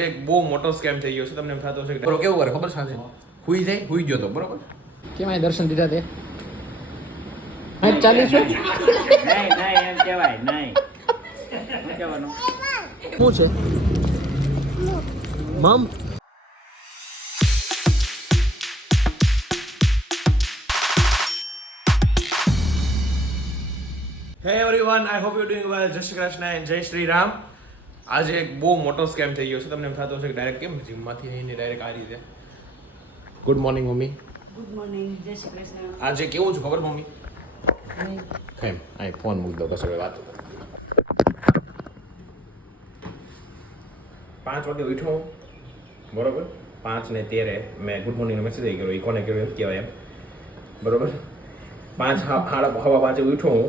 એક બહુ મોટો સ્કેમ થઈ ગયો છે. તમને એમ થતું હશે કે કેવું કરે ખબર સાંજે હુઈ જાય, હુઈ ગયો તો બરોબર. કેમ આ દર્શન દીધા તે 40 નહીં એમ કહેવાય નહીં શું કહેવાનું શું છે મમ. Hey everyone, I hope you doing well. જય શ્રી કૃષ્ણ એન્ડ જય શ્રી રામ. આજે એક બહુ મોટો સ્કેમ થઈ ગયો છે. તમને એમ થતું હશે કે ડાયરેક્ટ કેમ જીમમાંથી આવીને ડાયરેક્ટ આ રીતે. Good morning mummy. Good morning, જય શ્રી કૃષ્ણ. આજે કેવું છું ખબર મમ્મી? કેમ આ ફોન મૂક દો કશો વાત. 5 વાગે ઉઠ્યો હું બરોબર. 5:13 મેં ગુડ મોર્નિંગનો મેસેજ આવી ગયો. એ કોને કર્યો એમ કહેવાય એમ બરોબર. 5:30 ઉઠ્યો હું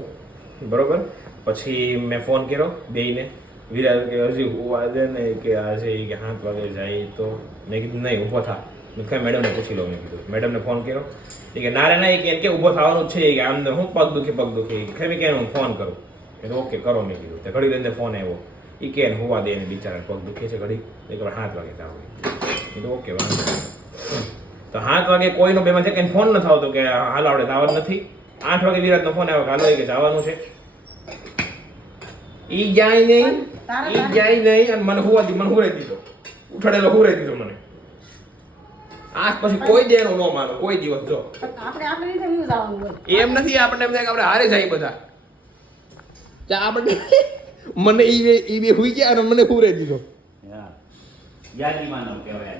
બરોબર. પછી મેં ફોન કર્યો બેયને. વિરાજ કે હજી હોવા દે ને કે આજે કે 7 વાગે જાય તો મેં કીધું નહીં ઊભો થા. મેં કઈ મેડમને પૂછી લઉં. મેં કીધું મેડમને ફોન કર્યો એ કે ના રે ના કે ઊભો થવાનું જ છે કે આમને હું પગ દુખે ખેમી કે હું ફોન કરું. એ તો ઓકે કરો મેં કીધું. તે ઘડી લઈને ફોન આવ્યો એ કે હોવા દે ને બિચારા પગ દુખે છે ઘડી. એ કે 7 વાગે જાવ. એ તો ઓકે વાંધો. તો 7 વાગે કોઈનો બેમાં છે કે ફોન ન થતો કે હાલ આપણે જવાનું નથી. 8 વાગે વિરાટનો ફોન આવ્યો હાલો કે જવાનું છે. ઈ જાય નહીં અને મને હુરાઈ દીધો. ઉઠાડેલો હુરાઈ દીધો મને. આજ પછી કોઈ દેનો ન માનો કોઈ દિવસ. જો આપણે રીતે વ્યૂ જવાનું હોય એમ નથી. આપણને એમ થાય કે આપણે હારે જાય બધા. આપણે મને ઈ બે હુઈ ગયા અને મને હુરાઈ દીધો. હા યાદી માનો કહેવાય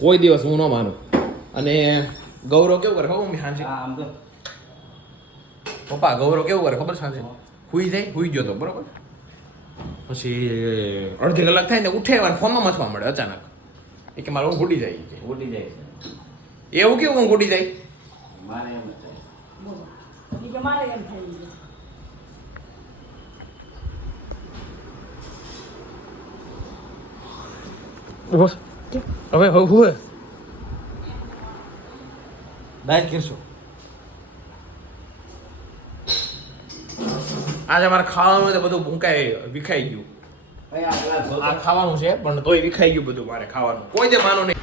કોઈ દિવસ હું ન માનું. અને ગૌરવ કેવું કરે ખબર મમ્મી સાંજે? આમ તો પપ્પા ગૌરવ કેવું કરે ખબર સાંજે? હુઈ જાય, હુઈ ગયો તો બરોબર. પછી અડધી કલાક થાય ને ઉઠે અને ફોનમાં મથવા મળે અચાનક. એ કે મારે ઊંઘ ઉડી જાય છે. ઉડી જાય છે એવું કેવું ઊંઘ ઉડી જાય? મારે એમ જ થાય બોલો ઈ કે મારે એમ થઈ ગયું. હવે હવે ડાયટ કરશો. આજે મારે ખાવાનું તો બધું વિખાઈ ગયું. આ ખાવાનું છે પણ તોય વિખાઈ ગયું બધું મારે ખાવાનું. કોઈ દે માનો નહીં.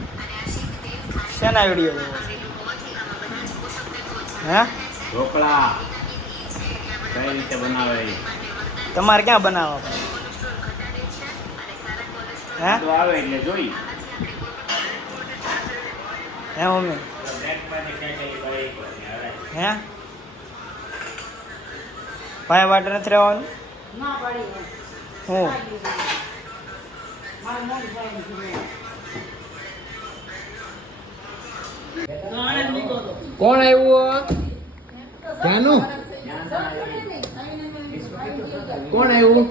શેના વિડીયો હે ઢોકળા કઈ રીતે બનાવે તમારે ક્યાં બનાવવા હે તો આવે એટલે જોઈ હે મમ્મી હે ભાઈ વાટે નથી રહેવાનું ના પાડી હોય. હું મારે મોડી થાય ને કોણ આવ્યું? જાનું કોણ આવ્યું?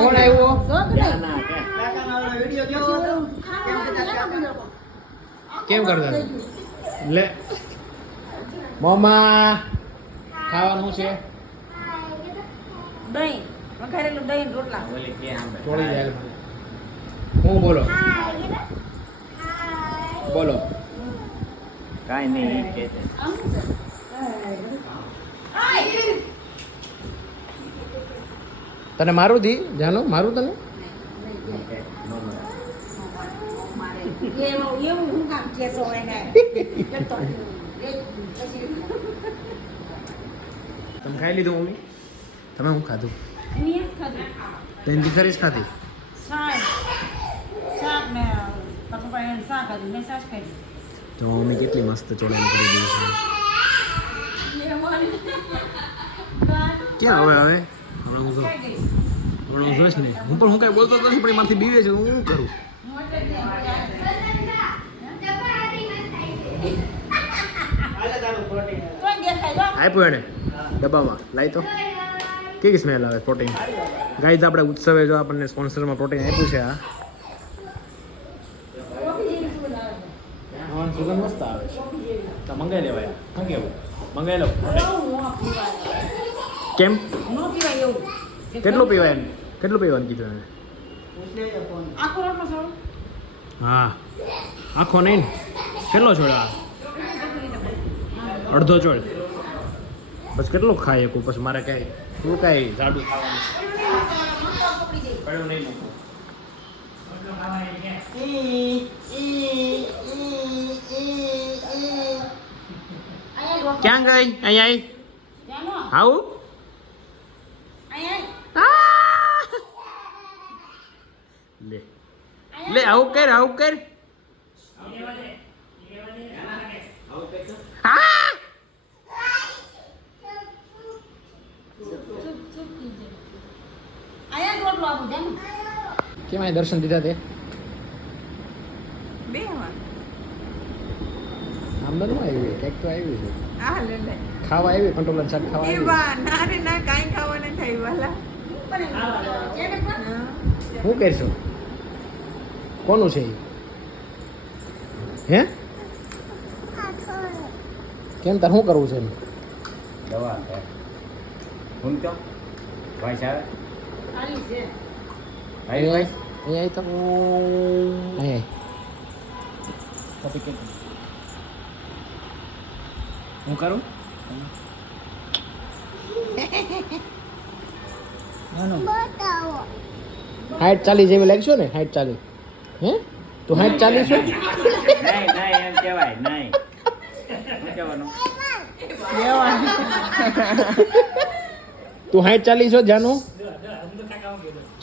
કોણ આવ્યું? કેમ કરતા લે મમ્મા ખાવાનું છે? દહીં વઘારેલું દહીં રોટલા. ઓલી કે આમ ચોળી જાય. હું બોલો બોલો. કાઈ નહીં કે છે તને મારું દી જાનો મારું તને એવું હું કામ કેસો એને તમે ખાઈ લીધું મમ્મી? તમે હું ખાધું? એની જ ખાધું. તેની દીકરી જ ખાધી. શાક ને પપ્પા એને શાક હતું મેં શાક ખાધું. તો મમ્મી કેટલી મસ્ત ચોળાની કરી દીધી છે. ક્યાં હવે હમણાં હું જોઈશ ને. હું કાંઈ બોલતો નથી પણ એમાંથી બીવે છે. હું શું કરું? આપ્યો એને ડબ્બામાં લાવી તો કેવી સ્મેલ આવે પ્રોટીન. ગાઈઝ આપણે ઉત્સવે જો આપણને સ્પોન્સરમાં પ્રોટીન આપ્યું છે. આ સુગંધ મસ્ત આવે છે. તો મંગાવી લેવાય. શું કેવું? મંગાવી લો. કેમ? કેટલું પીવાય એમ? કેટલું પીવાનું કીધું એને? આખો રોટલો છો હા આખો નહીં ને. કેટલો છોડ? અડધો છોડ. પછી કેટલું ખાય પછી મારે કાંઈ શું કાંઈ જાડું ખાવાનું? પડ્યો નહીં મૂકું. ક્યાં ગઈ? અહીંયા આવી. આવું? લે લે આવું કર, આવું કર. હા! કેમ અહીં દર્શન દીધા તે? બે વાર આમ બધું આવ્યું, કંઈક તો આવ્યું છે. આ લે લે ખાવા આવ્યું, કંટ્રોલ શાક ખાવા એ આવ્યું. બા ના રે ના કાંઈ ખાવા ન થાય વાલા શું કરશો? કોનું છે ઈ? હે કેમ તાર શું કરવું છે એમ? દવા છે હું તો ભાઈ સાહેબ ભાઈ ભાઈ અહીંયા તો અહીંયા હું કરું? હાઈટ ચાલી જેવી લાગશો ને? હાઈટ ચાલી હે? તું હાઈટ ચાલી છો? નહીં નહીં એમ કહેવાય નહીં શું કહેવાનું તું હાઈટ ચાલી છો જાનુ?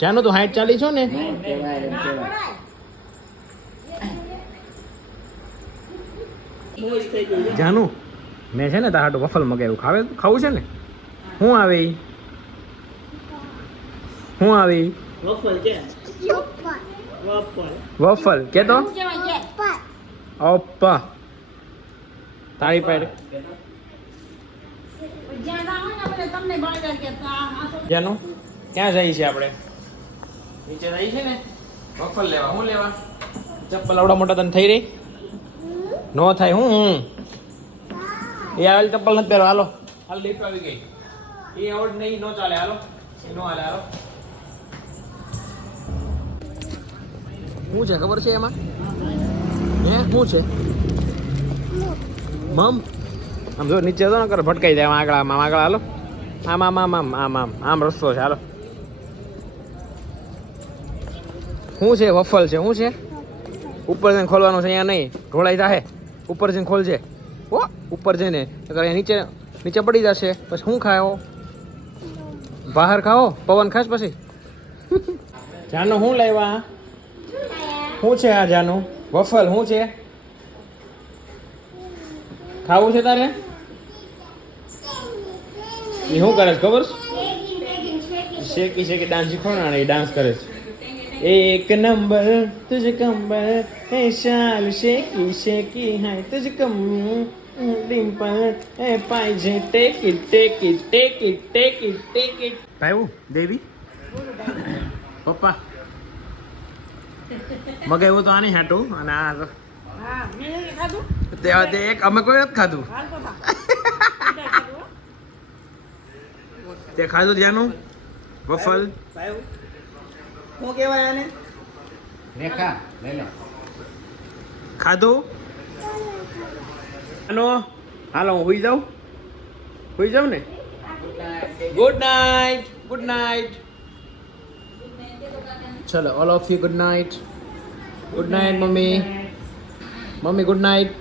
જાનુ તું હાઈટ ચાલી છો ને? નહીં કહેવાય એમ કહેવાય જાનુ મેં છે ને તારા વફલ મગાવ્યું, ખાવું છે ને? શું આવે ઈ? શું આવે ઈ? વફલ કે તો ઓપ્પા તારી પાસે જાનુ ક્યાં જઈએ છીએ આપણે? નીચે જઈએ છીએ ને વફલ લેવા. શું લેવા? ચપ્પલ આવડા મોટા તને થઈ રહી? નો થાય. હું એ આવેલી ચપ્પલ નથી પહેરવા. હાલો હાલ લિફ્ટ આવી ગઈ. એ આવડ નહીં, નો ચાલે. હાલો એ નો હાલે. હાલો શું છે ખબર છે એમાં? હે શું છે? મમ આમ જો નીચે તો ન કરે, ભટકાઈ જાય. આગળ આમ આગળ. હાલો આમ આમ આમ આમ આમ આમ આમ રસ્તો છે. હાલો શું છે? વફલ છે. શું છે? ઉપર જઈને ખોલવાનું છે. અહીંયા નહીં, ઢોળાઈ જાહે. ઉપર જઈને ખોલજે. ઓ ઉપર જઈને નીચે નીચે પડી જશે. પછી શું ખાઓ? બહાર ખાઓ, પવન ખાસ પછી. જાનો શું લાવ્યા? શું છે આ જાનું? વફલ શું છે? ખાવું છે તારે? એ શું કરે છે ખબર છે? શેકી શેકી ડાન્સ શીખવાના, એ ડાન્સ કરે છે. એક નંબર તુજ કંબર એ શાલ શેકી શેકી હાય તુજ કમ ડિમ્પલ એ પાઈજે take it take it take it take it take it. ભાઈ દેવી પપ્પા મગાવ્યું તો આની હાટું અને આ તે એક અમે કોઈ નથી ખાધું. તે ખાધું ત્યાંનું વફલ? શું કહેવાય આને? રેખા લઈ લો ખાધું? હાલો હાલો હું હુઈ જાઉં? હુઈ જાઉં ને? Good night. Good night. ચલો all of you good night. Good night mummy. Mummy good night.